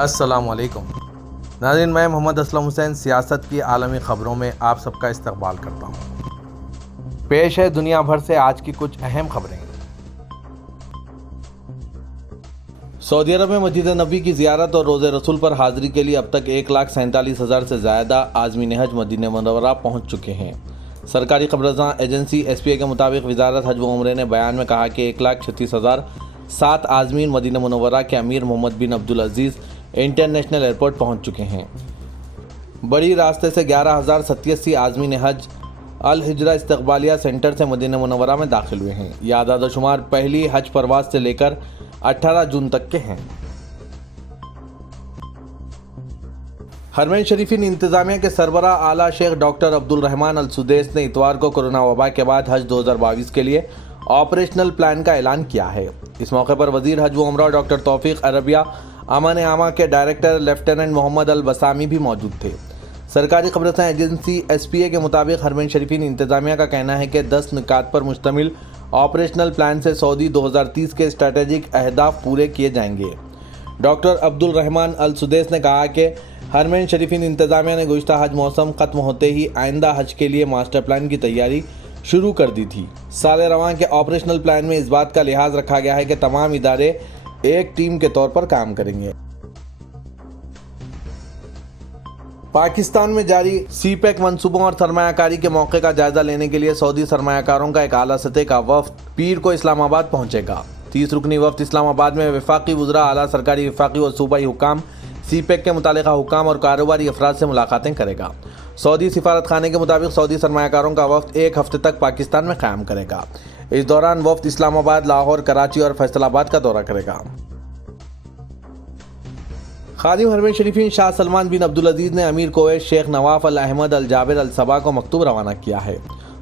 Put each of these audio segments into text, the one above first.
السلام علیکم ناظرین، میں محمد اسلم حسین سیاست کی عالمی خبروں میں آپ سب کا استقبال کرتا ہوں۔ پیش ہے دنیا بھر سے آج کی کچھ اہم خبریں۔ سعودی عرب میں مسجد نبوی کی زیارت اور روزہ رسول پر حاضری کے لیے اب تک 1,47,000 سے زیادہ عازمین حج مدینہ منورہ پہنچ چکے ہیں۔ سرکاری خبررساں ایجنسی SPA کے مطابق وزارت حج و عمرے نے بیان میں کہا کہ 1,36,007 عازمین مدینہ منورہ کے امیر محمد بن عبدالعزیز انٹرنیشنل ایئرپورٹ پہنچ چکے ہیں۔ بڑی راستے سے 11,087 عازمین حج الحجرہ استقبالیہ سینٹر سے مدینہ منورہ میں داخل ہوئے ہیں۔ یہ اعداد و شمار پہلی حج پرواز سے لے کر 18 جون تک کے ہیں۔ حرمین شریفین انتظامیہ کے سربراہ اعلیٰ شیخ ڈاکٹر عبدالرحمان السدیس نے اتوار کو کورونا وبا کے بعد حج 2022 کے لیے آپریشنل پلان کا اعلان کیا ہے۔ اس موقع پر وزیر حج و عمرہ ڈاکٹر توفیق عربیہ، امن عامہ کے ڈائریکٹر لیفٹیننٹ محمد البسامی بھی موجود تھے۔ سرکاری خبررساں ایجنسی SPA کے مطابق حرمین شریفین انتظامیہ کا کہنا ہے کہ 10 نکات پر مشتمل آپریشنل پلان سے سعودی 2030 کے اسٹریٹجک اہداف پورے کیے جائیں گے۔ ڈاکٹر عبدالرحمان السدیس نے کہا کہ حرمین شریفین انتظامیہ نے گزشتہ حج موسم ختم ہوتے ہی آئندہ حج کے لیے ماسٹر پلان کی تیاری شروع کر دی تھی۔ سال رواں کے آپریشنل پلان میں اس بات کا لحاظ رکھا گیا ہے کہ تمام ادارے ایک ٹیم کے طور پر کام کریں گے۔ پاکستان میں جاری CPEC منصوبوں اور سرمایہ کاری کے موقع کا جائزہ لینے کے لیے سعودی سرمایہ کاروں کا ایک اعلیٰ سطح کا وفد پیر کو اسلام آباد پہنچے گا۔ 30 رکنی وفد اسلام آباد میں وفاقی وزراء، اعلیٰ سرکاری وفاقی اور صوبائی حکام، CPEC کے متعلقہ حکام اور کاروباری افراد سے ملاقاتیں کرے گا۔ سعودی سفارت خانے کے مطابق سعودی سرمایہ کاروں کا وفد ایک ہفتے تک پاکستان میں قیام کرے گا۔ اس دوران وفد اسلام آباد، لاہور، کراچی اور فیصل آباد کا دورہ کرے گا۔ خادم حرمین شریفین شاہ سلمان بن عبدالعزیز نے امیر کویت شیخ نواف الاحمد الجابر الصباح کو مکتوب روانہ کیا ہے۔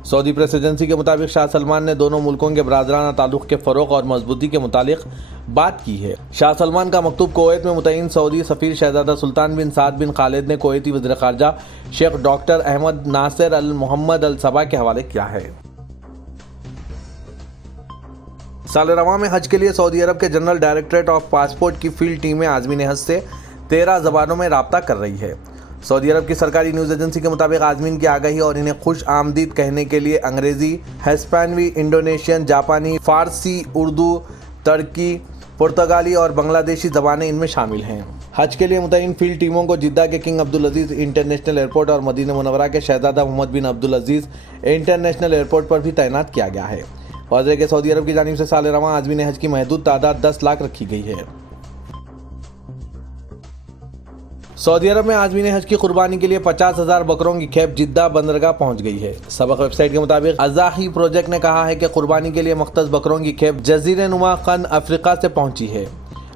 سعودی پریس ایجنسی کے مطابق شاہ سلمان نے دونوں ملکوں کے برادرانہ تعلق کے فروغ اور مضبوطی کے متعلق بات کی ہے۔ شاہ سلمان کا مکتوب کویت میں متعین سعودی سفیر شہزادہ سلطان بن سعد بن خالد نے کویتی وزیر خارجہ شیخ ڈاکٹر احمد ناصر المحمد الصباح کے حوالے کیا ہے۔ سال رواں میں حج کے لیے سعودی عرب کے جنرل ڈائریکٹریٹ آف پاسپورٹ کی فیلڈ ٹیمیں عازمین حج سے 13 زبانوں میں رابطہ کر رہی ہے۔ سعودی عرب کی سرکاری نیوز ایجنسی کے مطابق عازمین کی آگاہی اور انہیں خوش آمدید کہنے کے لیے انگریزی، ہسپانوی، انڈونیشین، جاپانی، فارسی، اردو، ترکی، پرتگالی اور بنگلہ دیشی زبانیں ان میں شامل ہیں۔ حج کے لیے متعین فیلڈ ٹیموں کو جدہ کے کنگ عبدالعزیز انٹرنیشنل ایئرپورٹ اور مدینہ منورہ کے شہزادہ محمد بن عبدالعزیز انٹرنیشنل ایئرپورٹ پر بھی تعینات کیا گیا ہے۔ واضح ہے کہ سعودی عرب کی جانب سے سال رواں عازمین حج کی محدود تعداد 10 لاکھ رکھی گئی ہے۔ سعودی عرب میں عازمین حج کی قربانی کے لیے 50,000 بکروں کی کھیپ جدہ بندرگاہ پہنچ گئی ہے۔ سبق ویب سائٹ کے مطابق اضاحی پروجیکٹ نے کہا ہے کہ قربانی کے لیے مختص بکروں کی کھیپ جزیرہ نما قند افریقہ سے پہنچی ہے۔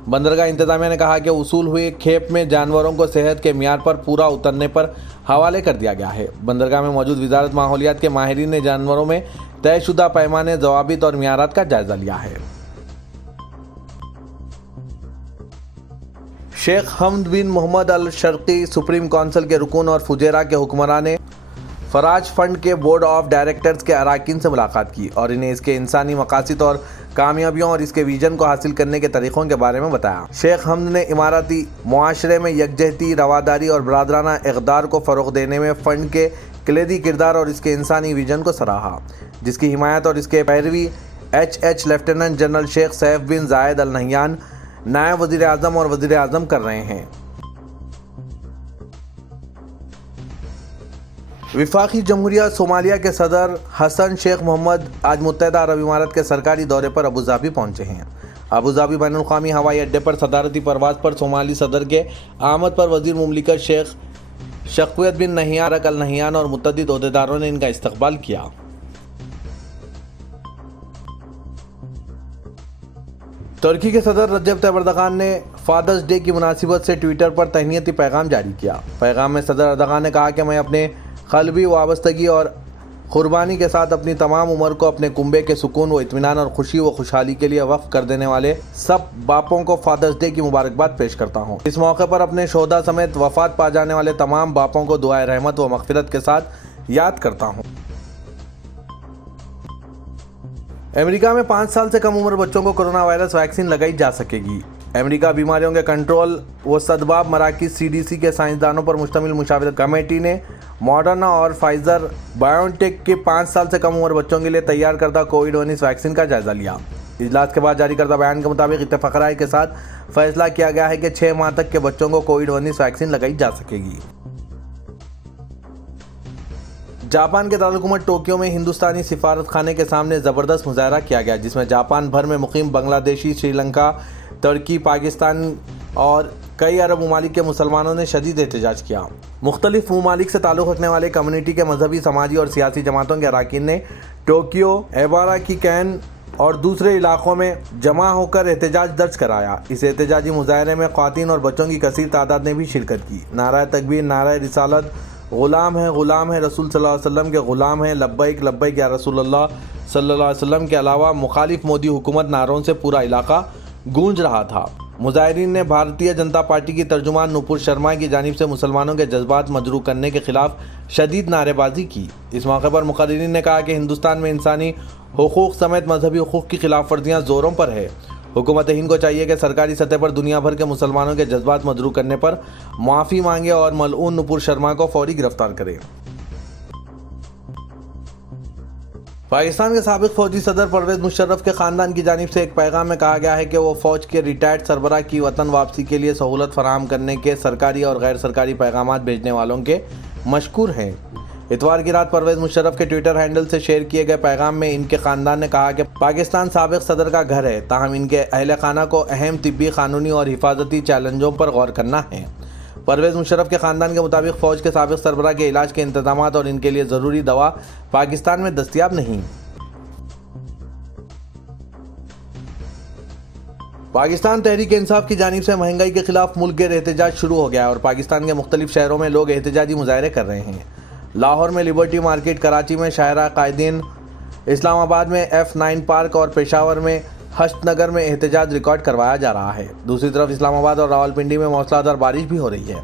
بندرگاہ انتظامیہ نے کہا کہ وصول ہوئی کھیپ میں جانوروں کو صحت کے معیار پر پورا اترنے پر حوالے کر دیا گیا ہے۔ بندرگاہ میں موجود وزارت ماحولیات کے ماہرین نے جانوروں میں طے شدہ پیمانے، ضوابط اور معیارات کا جائزہ لیا ہے۔ شیخ حمد بن محمد الشرقی سپریم کونسل کے رکن اور فجیرہ کے حکمران نے فراج فنڈ کے بورڈ آف ڈائریکٹرز کے اراکین سے ملاقات کی اور انہیں اس کے انسانی مقاصد اور کامیابیوں اور اس کے ویژن کو حاصل کرنے کے طریقوں کے بارے میں بتایا۔ شیخ حمد نے اماراتی معاشرے میں یکجہتی، رواداری اور برادرانہ اقدار کو فروغ دینے میں فنڈ کے کلیدی کردار اور اس کے انسانی ویژن کو سراہا، جس کی حمایت اور اس کے پیروی لیفٹیننٹ جنرل شیخ سیف بن زاید ال نہیان، نائب وزیر اعظم اور وزیر اعظم کر رہے ہیں۔ وفاقی جمہوریہ صومالیہ کے صدر حسن شیخ محمد آج متحدہ عرب امارات کے سرکاری دورے پر ابوظہبی پہنچے ہیں۔ ابوظہبی بین الاقوامی ہوائی اڈے پر صدارتی پرواز پر صومالی صدر کے آمد پر وزیر مملکت شیخ شقویت بن نہیان ال نہیان اور متعدد عہدیداروں نے ان کا استقبال کیا۔ ترکی کے صدر رجب طیب اردغان نے فادرز ڈے کی مناسبت سے ٹویٹر پر تہنیتی پیغام جاری کیا۔ پیغام میں صدر اردغان نے کہا کہ میں اپنے قلبی وابستگی اور قربانی کے ساتھ اپنی تمام عمر کو اپنے کنبے کے سکون و اطمینان اور خوشی و خوشحالی کے لیے وقف کر دینے والے سب باپوں کو فادرز ڈے کی مبارکباد پیش کرتا ہوں۔ اس موقع پر اپنے شہداء سمیت وفات پا جانے والے تمام باپوں کو دعائے رحمت و مغفرت کے ساتھ یاد کرتا ہوں۔ امریکہ میں 5 سال سے کم عمر بچوں کو کورونا وائرس ویکسین لگائی جا سکے گی۔ امریکہ بیماریوں کے کنٹرول و سدباب مراکز CDC کے سائنسدانوں پر مشتمل مشاورت کمیٹی نے ماڈرنا اور فائزر بائیوٹیک کے 5 سال سے کم عمر بچوں کے لیے تیار کردہ کووڈ-19 ویکسین کا جائزہ لیا۔ اجلاس کے بعد جاری کردہ بیان کے مطابق اتفاق رائے کے ساتھ فیصلہ کیا گیا ہے کہ 6 ماہ تک کے بچوں کو کووڈ-19 ویکسین لگائی جا سکے گی۔ جاپان کے دارالحکومت ٹوکیو میں ہندوستانی سفارت خانے کے سامنے زبردست مظاہرہ کیا گیا، جس میں جاپان بھر میں مقیم بنگلہ دیشی، سری لنکا، ترکی، پاکستان اور کئی عرب ممالک کے مسلمانوں نے شدید احتجاج کیا۔ مختلف ممالک سے تعلق رکھنے والے کمیونٹی کے مذہبی، سماجی اور سیاسی جماعتوں کے اراکین نے ٹوکیو، ایباراکی کین اور دوسرے علاقوں میں جمع ہو کر احتجاج درج کرایا۔ اس احتجاجی مظاہرے میں خواتین اور بچوں کی کثیر تعداد نے بھی شرکت کی۔ نعرہ تکبیر، نعرہ رسالت، غلام ہے رسول صلی اللہ علیہ وسلم کے غلام ہیں، لبیک لبیک یا رسول اللہ صلی اللہ علیہ وسلم کے علاوہ مخالف مودی حکومت نعروں سے پورا علاقہ گونج رہا تھا۔ مظاہرین نے بھارتیہ جنتا پارٹی کی ترجمان نپور شرما کی جانب سے مسلمانوں کے جذبات مجروح کرنے کے خلاف شدید نعرے بازی کی۔ اس موقع پر مقررین نے کہا کہ ہندوستان میں انسانی حقوق سمیت مذہبی حقوق کی خلاف ورزیاں زوروں پر ہے۔ حکومت ہند کو چاہیے کہ سرکاری سطح پر دنیا بھر کے مسلمانوں کے جذبات مجروح کرنے پر معافی مانگے اور ملعون نپور شرما کو فوری گرفتار کرے۔ پاکستان کے سابق فوجی صدر پرویز مشرف کے خاندان کی جانب سے ایک پیغام میں کہا گیا ہے کہ وہ فوج کے ریٹائرڈ سربراہ کی وطن واپسی کے لیے سہولت فراہم کرنے کے سرکاری اور غیر سرکاری پیغامات بھیجنے والوں کے مشکور ہیں۔ اتوار کی رات پرویز مشرف کے ٹویٹر ہینڈل سے شیئر کیے گئے پیغام میں ان کے خاندان نے کہا کہ پاکستان سابق صدر کا گھر ہے، تاہم ان کے اہل خانہ کو اہم طبی، قانونی اور حفاظتی چیلنجوں پر غور کرنا ہے۔ پرویز مشرف کے خاندان کے مطابق فوج کے سابق سربراہ کے علاج کے انتظامات اور ان کے لیے ضروری دوا پاکستان میں دستیاب نہیں۔ پاکستان تحریک انصاف کی جانب سے مہنگائی کے خلاف ملک گیر احتجاج شروع ہو گیا ہے اور پاکستان کے مختلف شہروں میں لوگ احتجاجی مظاہرے کر رہے ہیں۔ لاہور میں لبرٹی مارکیٹ، کراچی میں شاہراہ قائدین، اسلام آباد میں F9 پارک اور پشاور میں ہشت نگر میں احتجاج ریکارڈ کروایا جا رہا ہے۔ دوسری طرف اسلام آباد اور راولپنڈی میں موسلادھار بارش بھی ہو رہی ہے۔